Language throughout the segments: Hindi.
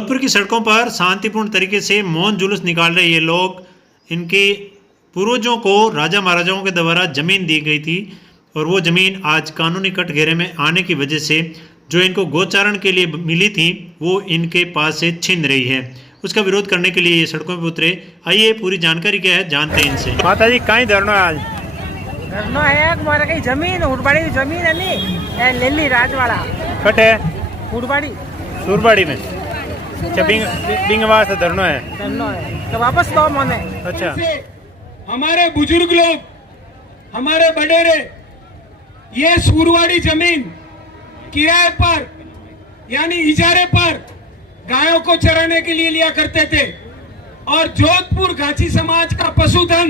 जोधपुर की सड़कों पर शांतिपूर्ण तरीके से मौन जुलूस निकाल रहे ये लोग, इनके पूर्वजों को राजा महाराजाओं के द्वारा जमीन दी गई थी और वो जमीन आज कानूनी कटघरे में आने की वजह से जो इनको गोचारण के लिए मिली थी वो इनके पास से छिन रही है। उसका विरोध करने के लिए ये सड़कों पर उतरे। आइए पूरी जानकारी क्या है जानते हैं इनसे। माता जी कहीं धरना है आज? धरना है हमारा कहीं जमीन उड़बाड़ी जमीन है नहीं लेली राजवाड़ा कटे उड़बाड़ी सूरबाड़ी में। अच्छा बिंगवा से धरना है तो वापस दो मने। अच्छा हमारे बुजुर्ग लोग, हमारे बडेरे ये सूरवाड़ी जमीन किराए पर यानी इजारे पर गायों को चराने के लिए लिया करते थे और जोधपुर घाची समाज का पशुधन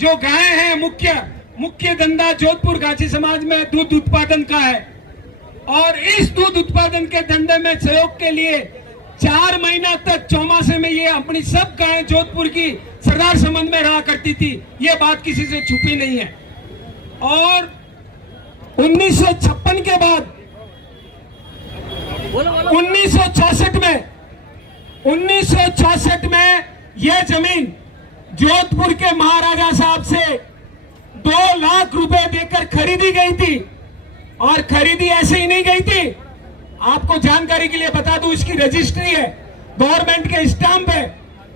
जो गाय है मुख्य धंधा जोधपुर घाची समाज में दूध उत्पादन का है और इस दूध उत्पादन के धंधे में सहयोग के लिए 4 महीना तक चौमासे में ये अपनी सब गायें जोधपुर की सरदार संबंध में रहा करती थी। ये बात किसी से छुपी नहीं है। और 1956 के बाद 1964 में यह जमीन जोधपुर के महाराजा साहब से 2 लाख रुपए देकर खरीदी गई थी और खरीदी ऐसे ही नहीं गई थी। आपको जानकारी के लिए बता दूं, इसकी रजिस्ट्री है, गवर्नमेंट के स्टाम्प है,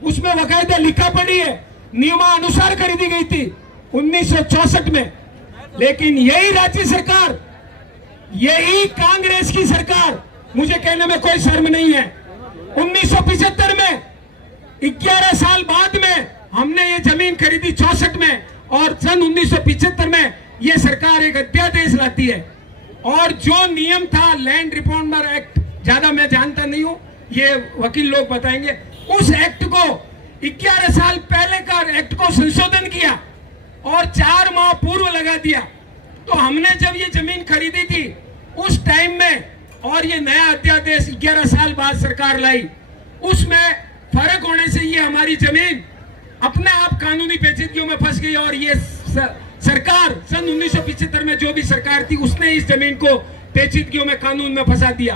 उसमें बकायदा लिखा पड़ी है, नियमानुसार खरीदी गई थी 1964 में। लेकिन यही राज्य सरकार, यही कांग्रेस की सरकार, मुझे कहने में कोई शर्म नहीं है, 1975 में 11 साल बाद में हमने ये जमीन खरीदी 64 में और सन 1975 में ये सरकार एक अध्यादेश लाती है और जो नियम था लैंड रिफॉर्मर एक्ट, ज्यादा मैं जानता नहीं हूं, ये वकील लोग बताएंगे, उस एक्ट को 11 साल पहले का एक्ट को संशोधन किया और 4 माह पूर्व लगा दिया। तो हमने जब ये जमीन खरीदी थी उस टाइम में और ये नया अध्यादेश 11 साल बाद सरकार लाई, उसमें फर्क होने से ये हमारी जमीन अपने आप कानूनी पेचीदगियों में फंस गई और ये सरकार सन 1975 में जो भी सरकार थी उसने इस जमीन को पेचीदगियों में कानून में फंसा दिया।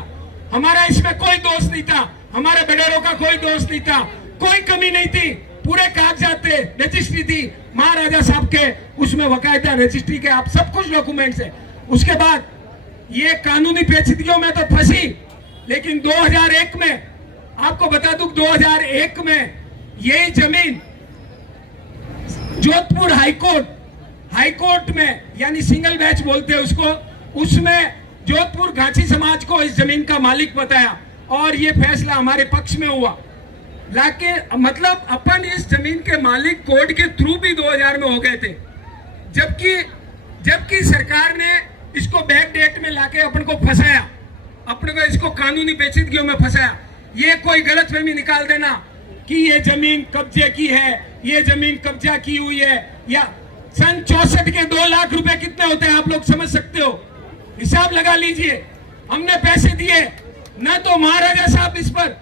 हमारा इसमें कोई दोष नहीं था, हमारे बडेरों का कोई दोष नहीं था, कोई कमी नहीं थी, पूरे कागजात थे, रजिस्ट्री थी महाराजा साहब के, उसमें वकायदा रजिस्ट्री के आप सब कुछ डॉक्यूमेंट्स है। उसके बाद ये कानूनी पेचीदगियों में तो फंसी, लेकिन 2001 में आपको बता दूं 2001 में ये जमीन जोधपुर हाईकोर्ट में यानी सिंगल बेंच बोलते हैं उसको, उसमें जोधपुर घाची समाज को इस जमीन का मालिक बताया और ये फैसला हमारे पक्ष में हुआ। लाके मतलब अपन इस जमीन के मालिक कोर्ट के थ्रू भी 2000 में हो गए थे, जबकि सरकार ने इसको बैक डेट में लाके अपन को फंसाया, अपने को इसको कानूनी पेचीदगियों में फंसाया। ये कोई गलतफहमी निकाल देना कि ये जमीन कब्जे की है, ये जमीन कब्जा की हुई है, या सन 64 के 2 लाख रुपए कितने होते हैं आप लोग समझ सकते हो, हिसाब लगा लीजिए। हमने पैसे दिए न तो महाराजा साहब इस पर,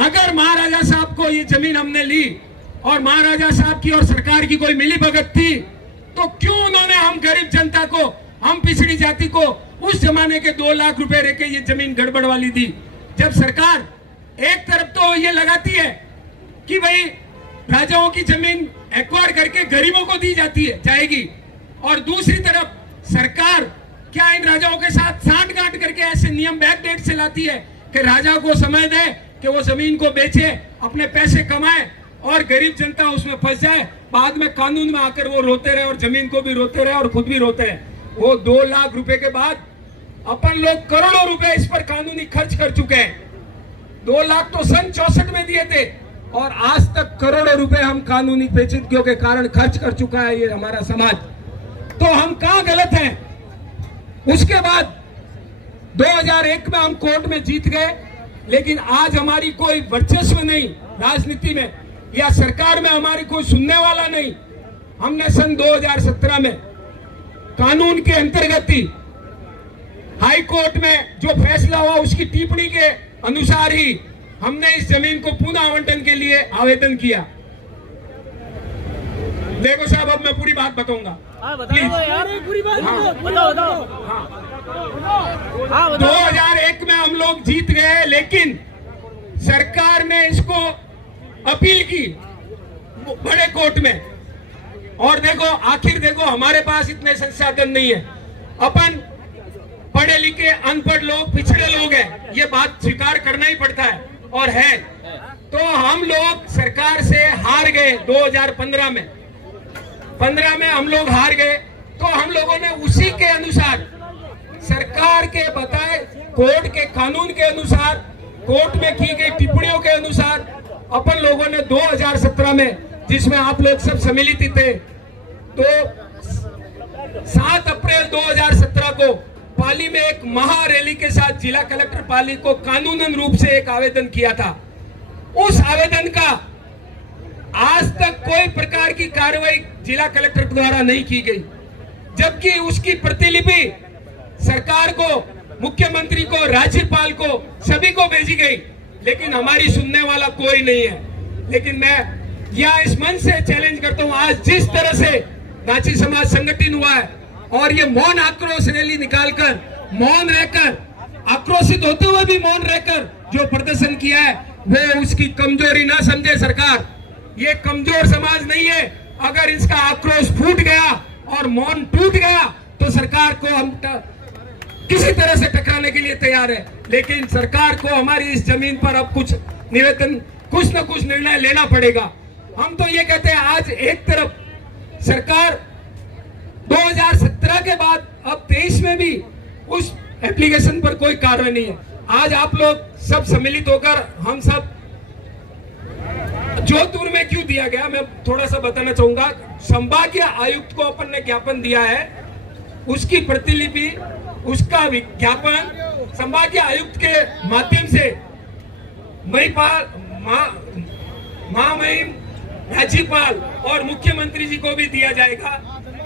अगर महाराजा साहब को ये जमीन हमने ली और महाराजा साहब की और सरकार की कोई मिली भगत थी तो क्यों उन्होंने हम गरीब जनता को, हम पिछड़ी जाति को उस जमाने के 2 लाख रुपए रेके ये जमीन गड़बड़ वाली दी। जब सरकार एक तरफ तो ये लगाती है कि भाई राजाओं की जमीन एक्वायर करके गरीबों को दी जाएगी और दूसरी तरफ सरकार क्या इन राजाओं के साथ सांठ-गांठ करके ऐसे नियम बैक डेट से लाती है कि राजा को समय दे कि वो जमीन को बेचे, अपने पैसे कमाए और गरीब जनता उसमें फंस जाए, बाद में कानून में आकर वो रोते रहे और जमीन को भी रोते रहे और खुद भी रोते रहे। वो 2 लाख रुपए के बाद अपन लोग करोड़ों रुपए इस पर कानूनी खर्च कर चुके हैं। 2 लाख तो सन 64 में दिए थे और आज तक करोड़ों रुपए हम कानूनी पेचीदगियों के कारण खर्च कर चुका है ये हमारा समाज। तो हम कहां गलत हैं? उसके बाद 2001 में हम कोर्ट में जीत गए, लेकिन आज हमारी कोई वर्चस्व नहीं राजनीति में या सरकार में, हमारी कोई सुनने वाला नहीं। हमने सन 2017 में कानून के अंतर्गत ही हाई कोर्ट में जो फैसला हुआ उसकी टिप्पणी के अनुसार ही हमने इस जमीन को पुनः आवंटन के लिए आवेदन किया। देखो साहब, अब मैं पूरी बात बताऊंगा। पूरी बात बताओ। 2001 में हम लोग जीत गए, लेकिन सरकार ने इसको अपील की बड़े कोर्ट में, और देखो आखिर देखो हमारे पास इतने संसाधन नहीं है, अपन पढ़े लिखे अनपढ़ लोग, पिछड़े लोग हैं, ये बात स्वीकार करना ही पड़ता है और है। तो हम लोग सरकार से हार गए 2015 में, 15 में हम लोग हार गए। तो हम लोगों ने उसी के अनुसार, सरकार के बताए कोर्ट के कानून के अनुसार, कोर्ट में की गई टिप्पणियों के अनुसार, अपन लोगों ने 2017 में, जिसमें आप लोग सब सम्मिलित थे, तो 7 अप्रैल 2017 को पाली में एक महा रैली के साथ जिला कलेक्टर पाली को कानूनन रूप से एक आवेदन किया था। उस आवेदन का आज तक कोई प्रकार की कार्रवाई जिला कलेक्टर द्वारा नहीं की गई, जबकि उसकी प्रतिलिपि सरकार को, मुख्यमंत्री को, राज्यपाल को, सभी को भेजी गई, लेकिन हमारी सुनने वाला कोई नहीं है। लेकिन मैं यह इस मंच से चैलेंज करता हूं, आज जिस तरह से गाची समाज संगठन हुआ है और ये मौन आक्रोश रैली निकालकर, मौन रहकर, आक्रोशित होते हुए भी मौन रहकर जो प्रदर्शन किया है, वो उसकी कमजोरी ना समझे सरकार। ये कमजोर समाज नहीं है। अगर इसका आक्रोश फूट गया और मौन टूट गया तो सरकार को हम किसी तरह से टकराने के लिए तैयार है, लेकिन सरकार को हमारी इस जमीन पर अब कुछ निवेदन, कुछ न कुछ निर्णय लेना पड़ेगा। हम तो ये कहते हैं, आज एक तरफ सरकार 2017 के बाद अब 23 में भी उस एप्लीकेशन पर कोई कार्रवाई नहीं है। आज आप लोग सब सम्मिलित होकर, हम सब जोधपुर में क्यों दिया गया, मैं थोड़ा सा बताना चाहूंगा। संभागीय आयुक्त को अपन ने ज्ञापन दिया है, उसकी प्रतिलिपि, उसका विज्ञापन संभागीय आयुक्त के माध्यम से महिपाल, महामहिम राज्यपाल और मुख्यमंत्री जी को भी दिया जाएगा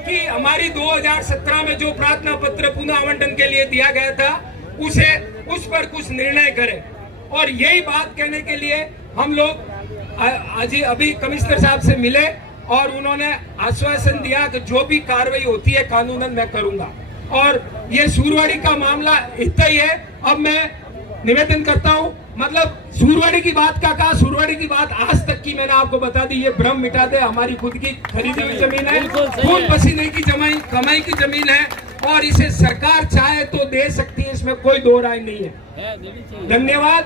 कि हमारी 2017 में जो प्रार्थना पत्र पुनः आवंटन के लिए दिया गया था, उस पर कुछ निर्णय करें। और यही बात कहने के लिए हम लोग आज अभी कमिश्नर साहब से मिले और उन्होंने आश्वासन दिया कि जो भी कार्रवाई होती है कानूनन मैं करूंगा। और ये सूरवाड़ी का मामला इतना ही है। अब मैं निवेदन करता हूं, मतलब सूरवाड़ी की बात का कहा, सूरवाड़ी की बात आज तक की मैंने आपको बता दी, ये भ्रम मिटा दे। हमारी खुद की खरीदी हुई जमीन है, खून पसीने की कमाई की जमीन है, और इसे सरकार चाहे तो दे सकती है, इसमें कोई दो राय नहीं है। धन्यवाद।